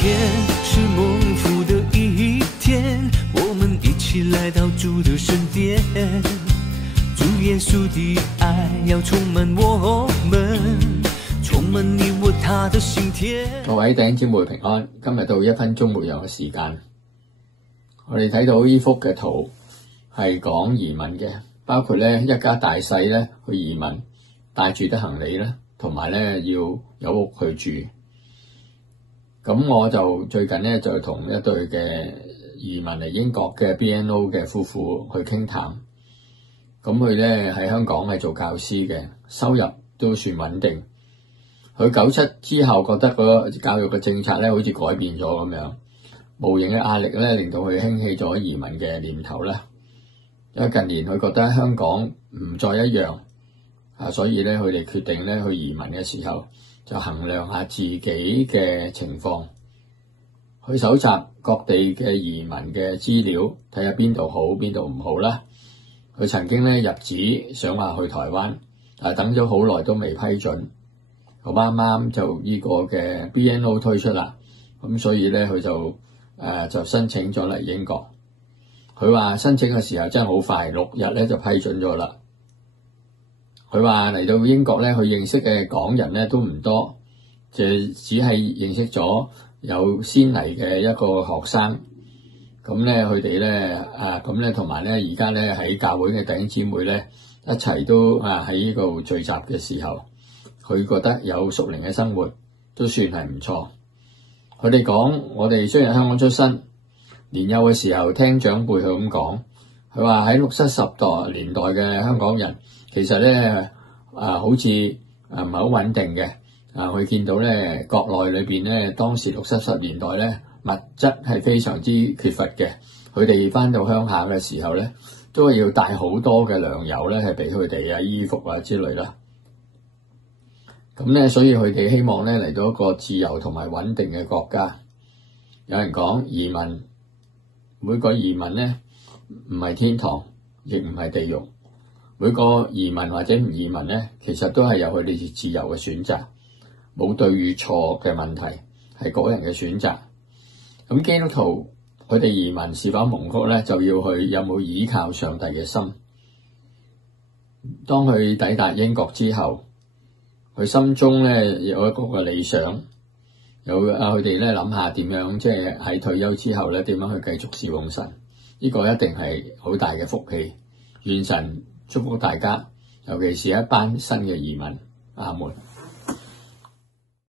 天是蒙福的一天，我们一起来到主的身边，主耶穌的愛要充滿我們，充滿你我他的心田。各位弟兄姊妹平安，今日到1分鐘牧養嘅時間，我哋睇到呢幅嘅圖係講移民嘅，包括咧一家大細咧去移民，帶住啲行李咧，同埋咧要有屋去住。咁我就最近咧就同一對嘅移民嚟英國嘅 BNO 嘅夫婦去傾談。咁佢咧喺香港係做教師嘅，收入都算穩定。佢97之後覺得個教育嘅政策咧好似改變咗咁樣，無形嘅壓力咧令到佢興起咗移民嘅念頭啦。因為近年佢覺得香港唔再一樣所以咧佢哋決定咧去移民嘅時候就衡量下自己嘅情況，去搜集各地嘅移民嘅資料，睇下邊度好邊度唔好啦。佢曾經咧入紙想話去台灣，但係等咗好耐都未批准。咁啱啱就呢個嘅 BNO 推出啦，咁所以咧佢就申請咗嚟英國。佢話申請嘅時候真係好快，6日咧就批准咗啦。佢話嚟到英國咧，佢認識嘅港人咧都唔多，就只係認識咗有先嚟嘅一個學生。咁咧佢哋咧咁咧同埋咧而家咧喺教會嘅弟兄姊妹咧一齊都喺呢度聚集嘅時候，佢覺得有屬靈嘅生活都算係唔錯。佢哋講，我哋雖然香港出身，年幼嘅時候聽長輩佢咁講，佢話喺60-70年代嘅香港人其實咧好似唔係好穩定嘅。佢見到咧國內裏邊咧當時60-70年代咧物質係非常之缺乏嘅，佢哋翻到鄉下嘅時候咧都係要帶好多嘅糧油咧係俾佢哋衣服之類啦。咁咧所以佢哋希望咧嚟到一個自由同埋穩定嘅國家。有人講移民，每個移民咧唔係天堂，亦唔係地獄。每個移民或者唔移民咧，其實都係有佢哋自由嘅選擇，冇對與錯嘅問題，係個人嘅選擇。咁基督徒佢哋移民是否蒙福咧，就要佢有冇依靠上帝嘅心。當佢抵達英國之後，佢心中咧有一個嘅理想，有佢哋咧諗下點樣，即係喺退休之後咧點樣去繼續侍奉神。呢個一定係好大嘅福氣。願神祝福大家，尤其是一班新嘅移民。阿門。